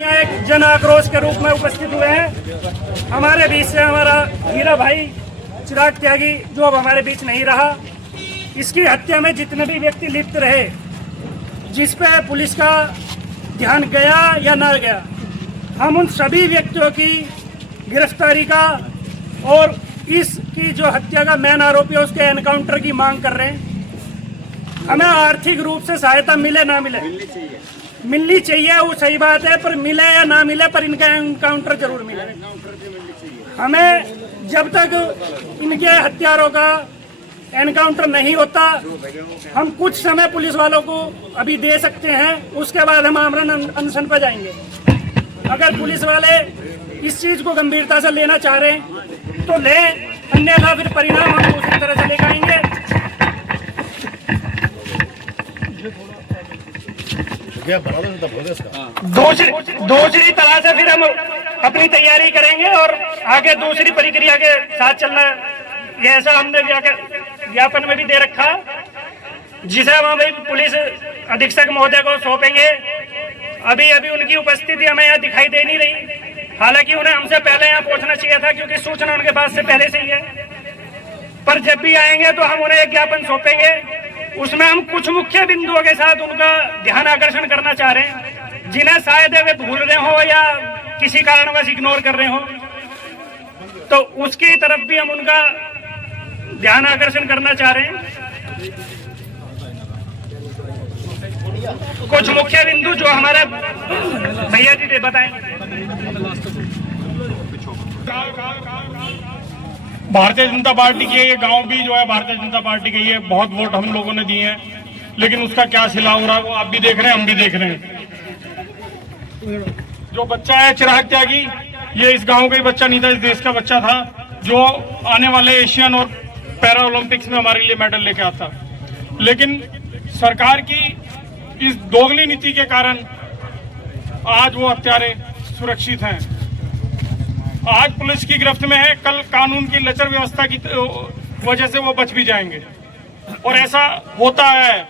एक जन आक्रोश के रूप में उपस्थित हुए हैं। हमारे बीच से हमारा हीरा भाई चिराग त्यागी जो अब हमारे बीच नहीं रहा, इसकी हत्या में जितने भी व्यक्ति लिप्त रहे, जिस पे पुलिस का ध्यान गया या ना गया, हम उन सभी व्यक्तियों की गिरफ्तारी का और इसकी जो हत्या का मेन आरोपी है उसके एनकाउंटर की मांग कर रहे हैं। हमें आर्थिक रूप से सहायता मिले ना मिले, मिलनी चाहिए, वो सही बात है, पर मिले या ना मिले पर इनका एनकाउंटर जरूर मिले। हमें जब तक इनके हत्यारों का एनकाउंटर नहीं होता, हम कुछ समय पुलिस वालों को अभी दे सकते हैं, उसके बाद हम आमरण अनशन पर जाएंगे। अगर पुलिस वाले इस चीज को गंभीरता से लेना चाह रहे हैं तो ले, अन्यथा फिर परिणाम हम दूसरी तरह से लेकर आएंगे। दूसरी तरह से फिर हम अपनी तैयारी करेंगे और आगे दूसरी प्रक्रिया के साथ चलना है। ये ऐसा हमने ज्ञापन में भी दे रखा, जिसे हम अभी पुलिस अधीक्षक महोदय को सौंपेंगे। अभी उनकी उपस्थिति हमें यहाँ दिखाई दे नहीं रही, हालांकि उन्हें हमसे पहले यहाँ पहुँचना चाहिए था क्योंकि सूचना उनके पास से पहले से ही है। पर जब भी आएंगे तो हम उन्हें एक ज्ञापन सौंपेंगे, उसमें हम कुछ मुख्य बिंदुओं के साथ उनका ध्यान आकर्षण करना चाह रहे हैं, जिन्हें शायद वे भूल रहे हो या किसी कारणवश इग्नोर कर रहे हो, तो उसकी तरफ भी हम उनका ध्यान आकर्षण करना चाह रहे हैं। कुछ मुख्य बिंदु जो हमारे भैया जी बताएंगे। भारतीय जनता पार्टी की ये गांव भी जो है भारतीय जनता पार्टी की, ये बहुत वोट हम लोगों ने दिए हैं, लेकिन उसका क्या सिला हो रहा है वो आप भी देख रहे हैं, हम भी देख रहे हैं। जो बच्चा है चिराग त्यागी, ये इस गांव का ही बच्चा नहीं था, इस देश का बच्चा था, जो आने वाले एशियन और पैरा ओलंपिक्स में हमारे लिए मेडल लेके आता। लेकिन सरकार की इस दोगली नीति के कारण आज वो हत्यारे सुरक्षित हैं। आज पुलिस की गिरफ्त में है, कल कानून की लचर व्यवस्था की वजह से वो बच भी जाएंगे, और ऐसा होता है।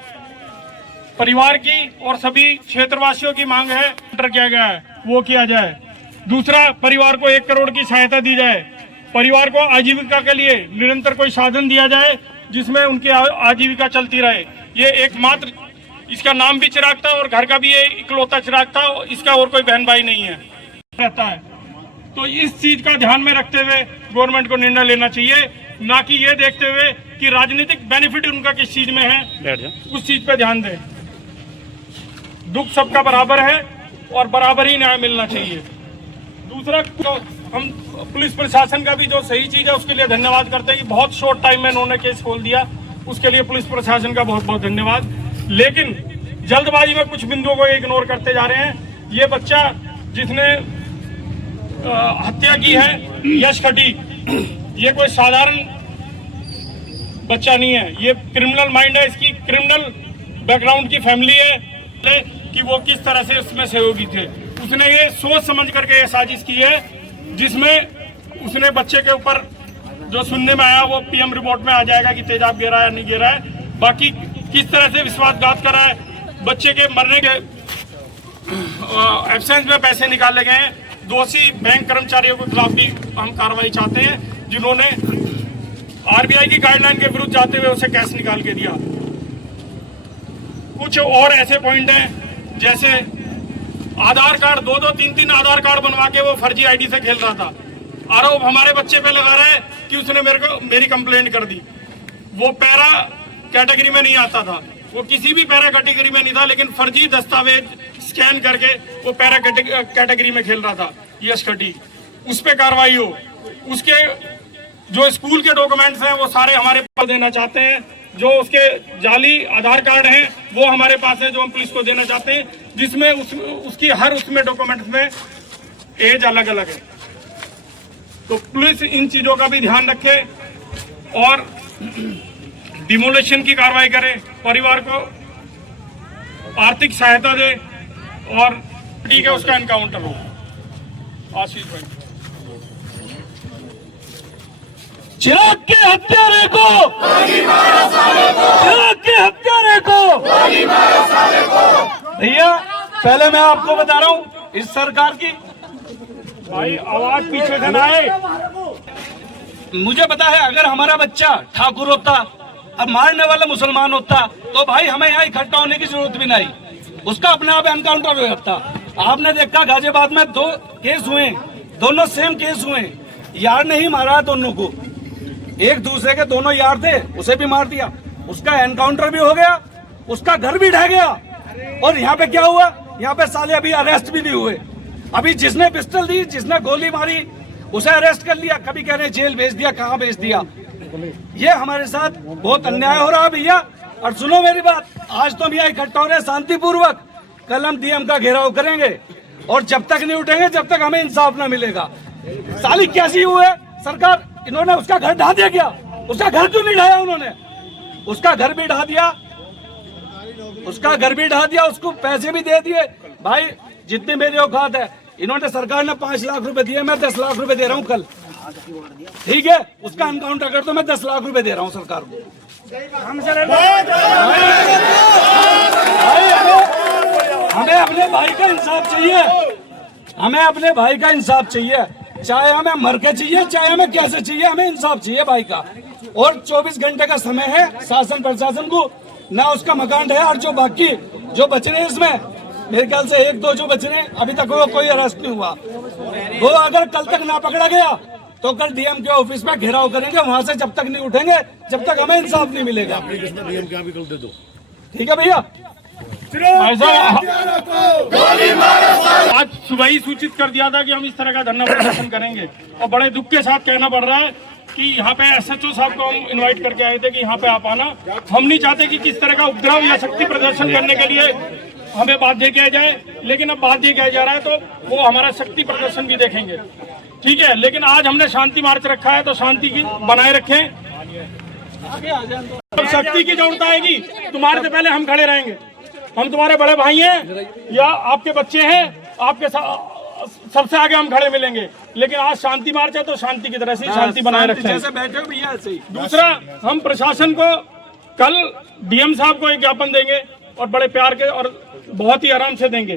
परिवार की और सभी क्षेत्रवासियों की मांग है, किया गया है वो किया जाए। दूसरा, परिवार को 1 करोड़ की सहायता दी जाए, परिवार को आजीविका के लिए निरंतर कोई साधन दिया जाए जिसमें उनकी आजीविका चलती रहे। ये एकमात्र, इसका नाम भी चिराग था और घर का भी ये इकलौता चिराग था, इसका और कोई बहन भाई नहीं है रहता है। तो इस चीज का ध्यान में रखते हुए गवर्नमेंट को निर्णय लेना चाहिए, ना कि ये देखते हुए कि राजनीतिक बेनिफिट उनका किस चीज में है, उस चीज पे ध्यान दें। दुख सबका बराबर है और बराबर ही न्याय मिलना चाहिए। दूसरा, तो हम पुलिस प्रशासन का भी जो सही चीज है उसके लिए धन्यवाद करते हैं कि बहुत शॉर्ट टाइम में उन्होंने केस खोल दिया, उसके लिए पुलिस प्रशासन का बहुत बहुत धन्यवाद। लेकिन जल्दबाजी में कुछ बिंदुओं को इग्नोर करते जा रहे हैं। ये बच्चा जिसने हत्या की है, यश खटीक, ये कोई साधारण बच्चा नहीं है, ये क्रिमिनल माइंड है, इसकी क्रिमिनल बैकग्राउंड की फैमिली है कि वो किस तरह से उसमें सहयोगी थे। उसने ये सोच समझ करके ये साजिश की है, जिसमें उसने बच्चे के ऊपर जो सुनने में आया वो पीएम रिपोर्ट में आ जाएगा कि तेजाब गिरा है नहीं गिरा है। बाकी किस तरह से विश्वासघात करा है, बच्चे के मरने के एब्सेंस में पैसे निकाले गए हैं। दोषी बैंक कर्मचारियों के खिलाफ भी हम कार्रवाई चाहते हैं, जिन्होंने आरबीआई की गाइडलाइन के विरुद्ध जाते हुए उसे कैश निकाल के दिया। कुछ और ऐसे पॉइंट हैं, जैसे आधार कार्ड, 2-2, 3-3 आधार कार्ड बनवा के वो फर्जी आईडी से खेल रहा था। आरोप हमारे बच्चे पे लगा रहा है कि उसने मेरी कंप्लेंट कर दी। वो पैरा कैटेगरी में नहीं आता था, वो किसी भी पैरा कैटेगरी में नहीं था, लेकिन फर्जी दस्तावेज स्कैन करके वो पैरा कैटेगरी में खेल रहा था यश खटीक। उस पर कार्रवाई हो। उसके जो स्कूल के डॉक्यूमेंट्स हैं वो सारे हमारे पास देना चाहते हैं। जो उसके जाली आधार कार्ड हैं वो हमारे पास है, जो हम पुलिस को देना चाहते हैं, जिसमें उसकी हर उसमें डॉक्यूमेंट्स में एज अलग अलग है। तो पुलिस इन चीजों का भी ध्यान रखे और डिमोलेशन की कार्रवाई करे, परिवार को आर्थिक सहायता दे और ठीक है उसका एनकाउंटर हो। आशीष भाई, चिराग के हत्यारे को, चिराग के हत्यारे को, भैया पहले मैं आपको बता रहा हूं, इस सरकार की। भाई आवाज पीछे से ना आए। मुझे पता है अगर हमारा बच्चा ठाकुर होता, अब मारने वाला मुसलमान होता, तो भाई हमें यहाँ इकट्ठा होने की जरूरत भी नहीं, उसका अपने आप एनकाउंटर हो जाता। आपने देखा गाजियाबाद में 2 केस हुए, दोनों सेम केस हुए, यार ने ही मारा है दोनों को, एक दूसरे के दोनों यार थे, उसे भी मार दिया, उसका एनकाउंटर भी हो गया, उसका घर भी ढह गया। और यहाँ पे क्या हुआ, यहाँ पे साले अभी अरेस्ट भी नहीं हुए। अभी जिसने पिस्टल दी, जिसने गोली मारी, उसे अरेस्ट कर लिया, कभी कह रहे जेल भेज दिया, कहाँ भेज दिया। ये हमारे साथ बहुत अन्याय हो रहा है भैया। और सुनो मेरी बात, आज तो हम यहाँ इकट्ठा हो रहे हैं शांतिपूर्वक, कल हम डीएम का घेराव करेंगे और जब तक नहीं उठेंगे जब तक हमें इंसाफ ना मिलेगा। साली कैसी हुई है सरकार, इन्होंने उसका घर ढा दिया क्या? उसका घर क्यों नहीं ढाया उन्होंने? उसका घर भी ढा दिया, उसका घर भी ढा दिया, उसको पैसे भी दे दिए। भाई जितनी मेरी औकात है, इन्होंने सरकार ने 5 लाख रुपए दिए, मैं 10 लाख रुपए दे रहा हूँ कल, ठीक है? उसका एनकाउंटर कर तो मैं 10 लाख रुपए दे रहा हूँ सरकार को। हमें अपने भाई का इंसाफ चाहिए, हमें अपने भाई का इंसाफ चाहिए, चाहे हमें मर के चाहिए, चाहे हमें कैसे चाहिए, हमें इंसाफ चाहिए भाई का। और 24 घंटे का समय है शासन प्रशासन को, ना उसका मकान है। और जो बाकी जो बच रहे हैं इसमें, मेरे ख्याल से 1-2 जो बच रहे हैं, अभी तक वो कोई अरेस्ट नहीं हुआ। वो अगर कल तक ना पकड़ा गया तो कल डीएम के ऑफिस में घेराव करेंगे, वहां से जब तक नहीं उठेंगे जब तक हमें इंसाफ नहीं मिलेगा। ठीक है भैया? भाई साहब आज सुबह ही सूचित कर दिया था कि हम इस तरह का धरना प्रदर्शन करेंगे, और बड़े दुख के साथ कहना पड़ रहा है कि यहाँ पे एसएचओ साहब को हम इनवाइट करके आए थे कि यहाँ पे आप आना। हम नहीं चाहते कि किस तरह का उपद्रव या शक्ति प्रदर्शन करने के लिए हमें बाध्य किया जाए, लेकिन अब बाध्य किया जा रहा है तो वो हमारा शक्ति प्रदर्शन भी देखेंगे, ठीक है? लेकिन आज हमने शांति मार्च रखा है तो शांति की बनाए रखें। शक्ति की जरूरत आएगी, तुम्हारे से पहले हम खड़े रहेंगे। हम तुम्हारे बड़े भाई हैं या आपके बच्चे हैं, आपके सबसे आगे हम खड़े मिलेंगे। लेकिन आज शांति मार्च है तो शांति की तरह से शांति बनाए रखें। जैसे बैठे हो भैया ऐसे ही। दूसरा, हम प्रशासन को कल डीएम साहब को एक ज्ञापन देंगे और बड़े प्यार के और बहुत ही आराम से देंगे,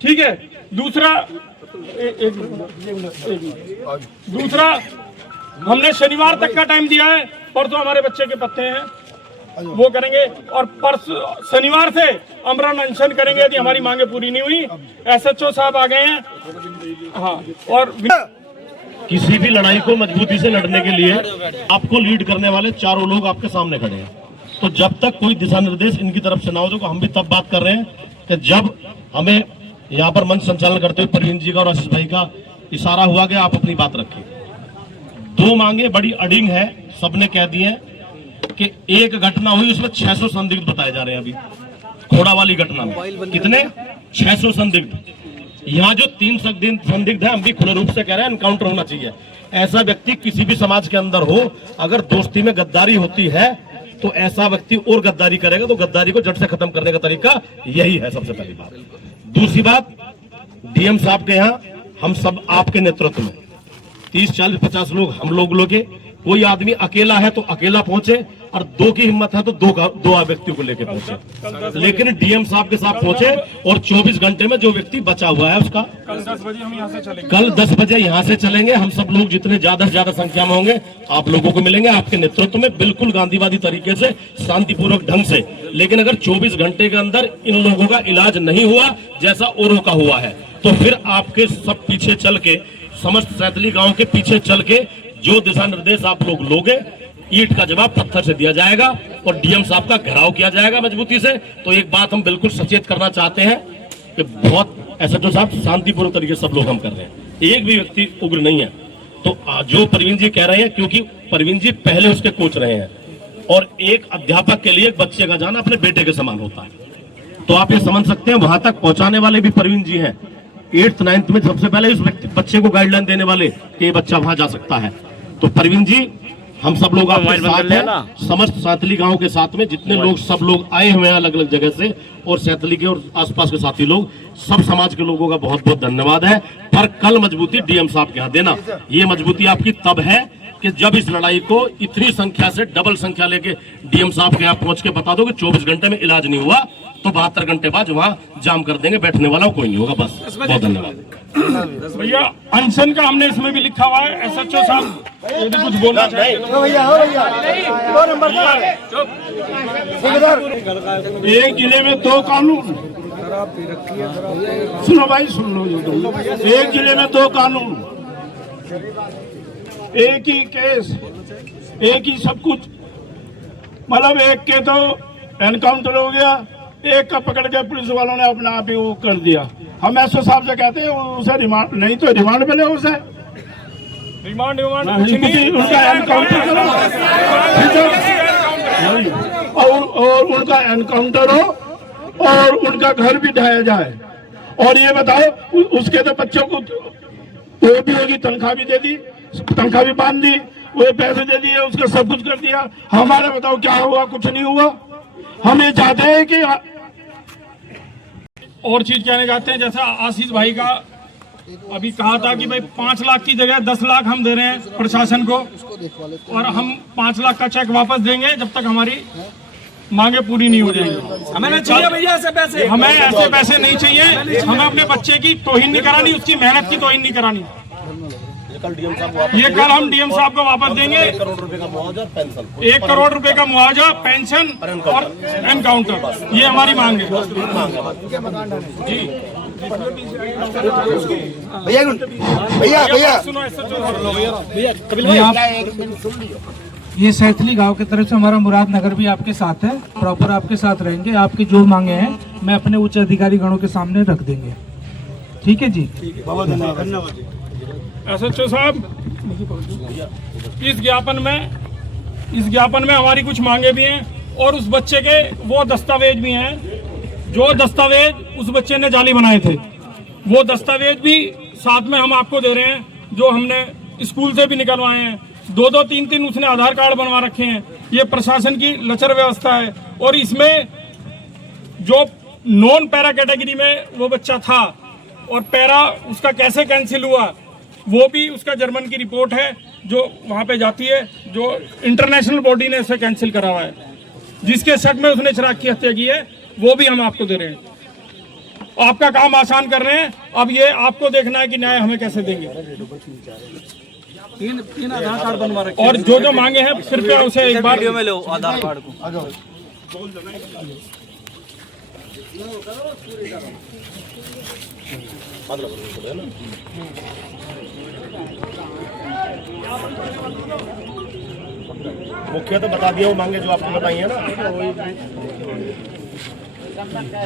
ठीक है? दूसरा हमने शनिवार तक का टाइम दिया है, परसों हमारे बच्चे के पत्ते हैं वो करेंगे, और परसों शनिवार से अमरण अनशन करेंगे यदि हमारी मांगे पूरी नहीं हुई। एसएचओ साहब आ गए हैं, हाँ। और किसी भी लड़ाई को मजबूती से लड़ने के लिए आपको लीड करने वाले चारों लोग आपके सामने खड़े हैं, तो जब तक कोई दिशा निर्देश इनकी तरफ से ना हो, तो हम भी तब बात कर रहे हैं कि जब हमें यहाँ पर मंच संचालन करते हुए प्रवीण जी का और आशीष भाई का इशारा हुआ कि आप अपनी बात रखें। 2 मांगे बड़ी अडिंग है, सबने कह दी है कि एक घटना हुई उसमें 600 संदिग्ध बताए जा रहे हैं। अभी खोड़ा वाली घटना में कितने 600 संदिग्ध, यहाँ जो 3 संदिग्ध है, हम भी खुले रूप से कह रहे हैं एनकाउंटर होना चाहिए। ऐसा व्यक्ति किसी भी समाज के अंदर हो, अगर दोस्ती में गद्दारी होती है तो ऐसा व्यक्ति और गद्दारी करेगा, तो गद्दारी को जड़ से खत्म करने का तरीका यही है, सबसे पहली बात। दूसरी बात, डीएम साहब के यहाँ हम सब आपके नेतृत्व में 30, 40, 50 लोग हम लोग के, कोई आदमी अकेला है तो अकेला पहुंचे, और 2 की हिम्मत है तो 2 व्यक्तियों को लेकर पहुंचे, लेकिन डीएम साहब के साथ पहुंचे और 24 घंटे में जो व्यक्ति बचा हुआ है उसका कल 10 बजे हम यहाँ से चलेंगे। कल 10 बजे यहाँ से चलेंगे। हम सब लोग जितने ज्यादा से ज्यादा संख्या में होंगे आप लोगों को मिलेंगे आपके नेतृत्व में, बिल्कुल गांधीवादी तरीके से, शांतिपूर्वक ढंग से। लेकिन अगर 24 घंटे के अंदर इन लोगों का इलाज नहीं हुआ जैसा औरों का हुआ है, तो फिर आपके सब पीछे चल के, समस्त सैतली गांव के पीछे चल के जो दिशा निर्देश आप लोग लोगे, ईंट का जवाब पत्थर से दिया जाएगा और डीएम साहब का घेराव किया जाएगा मजबूती से। तो एक बात हम बिल्कुल सचेत करना चाहते हैं कि बहुत एसएचओ साहब शांतिपूर्ण तरीके से सब लोग हम कर रहे हैं, एक भी व्यक्ति उग्र नहीं है। तो जो प्रवीण जी कह रहे हैं, क्योंकि प्रवीण जी पहले उसके कोच रहे हैं, और एक अध्यापक के लिए एक बच्चे का जाना अपने बेटे के समान होता है, तो आप ये समझ सकते हैं वहां तक पहुंचाने वाले भी प्रवीण जी हैं। 8th 9th में सबसे पहले उस बच्चे को गाइडलाइन देने वाले कि ये बच्चा वहां जा सकता है। तो प्रवीण जी, हम सब लोग आपके साथ हैं, समस्त सैतली गांव के साथ में जितने लोग, सब लोग आए हुए हैं अलग अलग जगह से, और सैतली के और आसपास के साथी लोग, सब समाज के लोगों का बहुत बहुत धन्यवाद है। पर कल मजबूती डीएम साहब के यहाँ देना, ये मजबूती आपकी तब है कि जब इस लड़ाई को इतनी संख्या से डबल संख्या लेके डीएम साहब के यहाँ पहुंच के बता दो कि 24 घंटे में इलाज नहीं हुआ, तो 72 घंटे बाद वहाँ जाम कर देंगे, बैठने वाला कोई नहीं होगा। बस, बहुत धन्यवाद। भैया अनशन का हमने इसमें भी लिखा हुआ है। SHO साहब यदि कुछ बोलना चाहिए। एक जिले में 2 कानून, सुनो भाई सुन लो, एक जिले में 2 कानून, एक ही केस, एक ही सब कुछ। मतलब एक के तो एनकाउंटर हो गया, एक का पकड़ के पुलिस वालों ने अपना आप ही वो कर दिया। हम SO साहब से कहते हैं उसे रिमांड, नहीं तो रिमांड पे ले उसे, रिमांड उनका एनकाउंटर करो और उनका एनकाउंटर हो और उनका घर भी ढाया जाए। और ये बताओ उसके तो बच्चों को वो भी होगी, तनख्वाह भी दे दी, तनख्वाह भी बांध दी, वो पैसे दे दिए, उसका सब कुछ कर दिया। हमारा बताओ क्या हुआ? कुछ नहीं हुआ। हम ये चाहते हैं कि और चीज कहने जाते हैं, जैसा आशीष भाई का अभी कहा था कि भाई 5 लाख की जगह 10 लाख हम दे रहे हैं प्रशासन को, और हम 5 लाख का चेक वापस देंगे जब तक हमारी मांगे पूरी नहीं हो जाएंगी। हमें नहीं चाहिए भैया ऐसे पैसे, हमें ऐसे पैसे नहीं चाहिए। हमें अपने बच्चे की तौहीन नहीं करानी, उसकी मेहनत की तौहीन नहीं करानी। ये कल हम DM साहब को वापस देंगे। 1 करोड़ रुपए का मुआवजा, पेंशन, 1 करोड़ रुपए का मुआवजा, पेंशन और एनकाउंटर, ये हमारी मांग है जी। भैया सुनो ये सैथली गांव की तरफ से हमारा मुरादनगर भी आपके साथ है, प्रॉपर आपके साथ रहेंगे। आपकी जो मांगे हैं मैं अपने उच्च अधिकारी गणों के सामने रख देंगे। ठीक है जी, बहुत धन्यवाद। SHO साहब, इस ज्ञापन में हमारी कुछ मांगे भी हैं और उस बच्चे के वो दस्तावेज भी हैं जो दस्तावेज उस बच्चे ने जाली बनाए थे। वो दस्तावेज भी साथ में हम आपको दे रहे हैं, जो हमने स्कूल से भी निकलवाए हैं। 2-2, 3-3 उसने आधार कार्ड बनवा रखे हैं। ये प्रशासन की लचर व्यवस्था है। और इसमें जो नॉन पैरा कैटेगरी में वो बच्चा था और पैरा उसका कैसे कैंसिल हुआ, वो भी उसका जर्मन की रिपोर्ट है जो वहाँ पे जाती है, जो इंटरनेशनल बॉडी ने इसे कैंसिल करा हुआ है। जिसके शक में उसने चिराग की हत्या की है, वो भी हम आपको दे रहे हैं। आपका काम आसान कर रहे हैं। अब ये आपको देखना है कि न्याय हमें कैसे देंगे। 3 आधार कार्ड बनवा रखे और जो मांगे हैं कृपया उसे एक बार में लो आधार कार्ड को। मुख्य तो बता दिया वो मांगे जो आपने बताई है ना।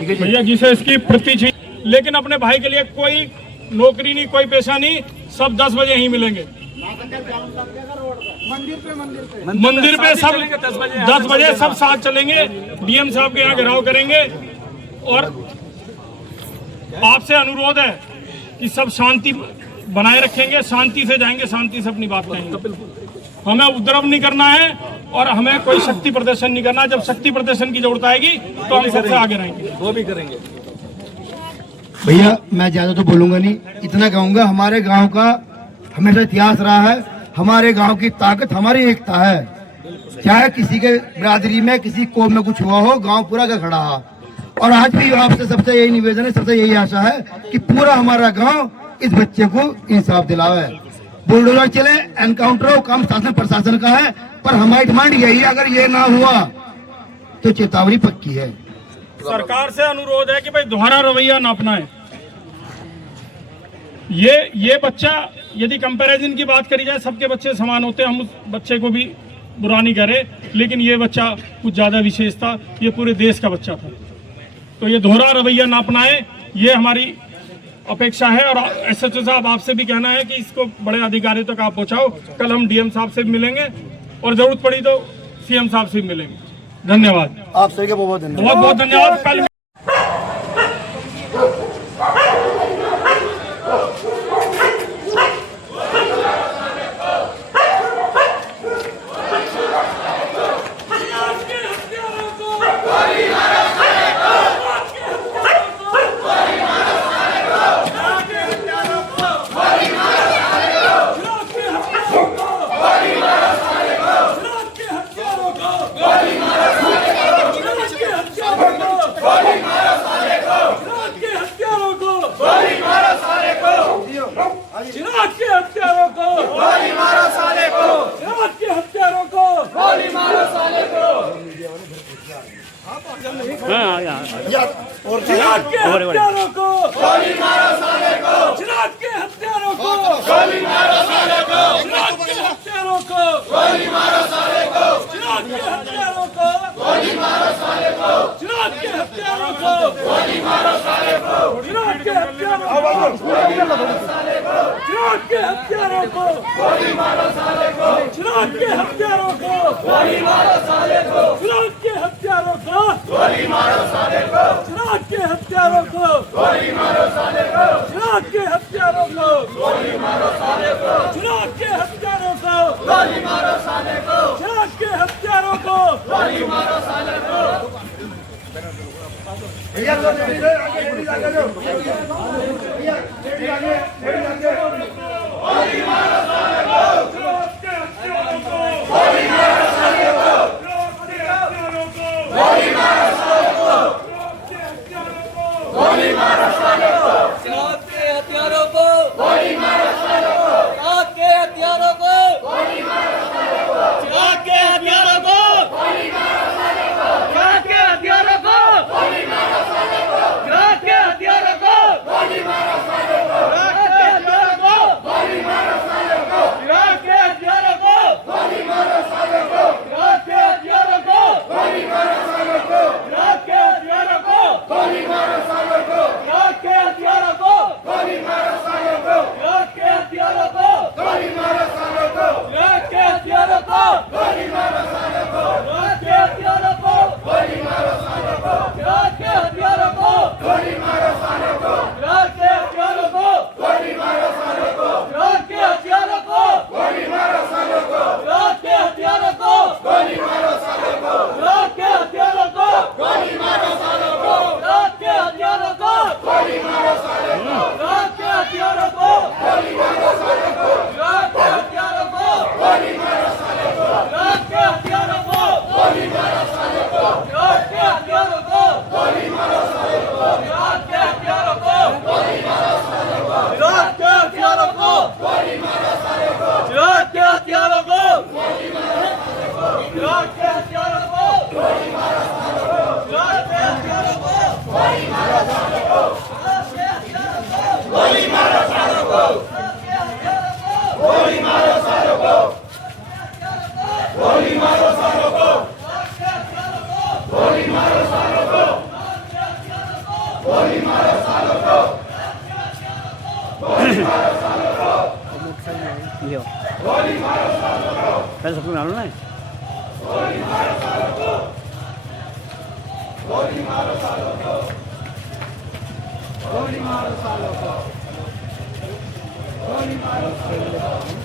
भैया जिसे इसकी प्रति चाहिए, लेकिन अपने भाई के लिए कोई नौकरी नहीं, कोई पैसा नहीं, सब 10 बजे ही मिलेंगे। मंदिर पे सब 10 बजे सब साथ चलेंगे। DM साहब के यहाँ घेराव करेंगे। और आपसे अनुरोध है कि सब शांति बनाए रखेंगे, शांति से जाएंगे, शांति से अपनी बात कहेंगे। हमें उपद्रव नहीं करना है और हमें कोई शक्ति प्रदर्शन नहीं करना। जब शक्ति प्रदर्शन की जरूरत आएगी तो हम सबसे आगे रहेंगे, वो भी करेंगे। भैया मैं ज्यादा तो बोलूंगा नहीं, इतना कहूंगा हमारे गांव का हमेशा इतिहास रहा है। हमारे गांव की ताकत हमारी एकता है। चाहे किसी के बिरादरी में किसी कौम में कुछ हुआ हो, गांव पूरा का खड़ा है। और आज भी आपसे सबसे यही निवेदन है, सबसे यही आशा है कि पूरा हमारा गांव इस बच्चे को इंसाफ दिलावे। बुलडोजर चले, एनकाउंटर हो, काम शासन प्रशासन का है, पर हमारी डिमांड यही है, अगर ये ना हुआ तो चेतावनी पक्की है। सरकार से अनुरोध है कि भाई दोहरा रवैया ना अपनाएं। ये बच्चा, यदि कंपैरिजन की बात करी जाए, सबके बच्चे समान होते हैं, हम उस बच्चे को भी बुरा नहीं करे, लेकिन ये बच्चा कुछ ज्यादा विशेष था। ये पूरे देश का बच्चा था। तो ये दोहरा रवैया ना अपनाएं, ये हमारी अपेक्षा है। और SHO साहब आपसे भी कहना है कि इसको बड़े अधिकारियों तक आप पहुंचाओ। कल हम DM साहब से भी मिलेंगे और जरूरत पड़ी तो CM साहब से भी मिलेंगे। धन्यवाद आप सभी का बहुत धन्यवाद। बहुत बहुत धन्यवाद। कल Body चिराग के हत्यारों को गोली मारो साले को, चिराग के हत्यारों को गोली मारो साले को, चिराग के हत्यारों को गोली मारो साले को, चिराग के हत्यारों को गोली मारो साले को, चिराग के हत्यारों को गोली मारो साले को, चिराग के हत्यारों को गोली मारो साले को, चिराग के हत्यारों को गोली मारो साले को। पहले सबको मालूम है। गोली मारो सालों को, गोली मारो सालों को, गोली मारो सालों को।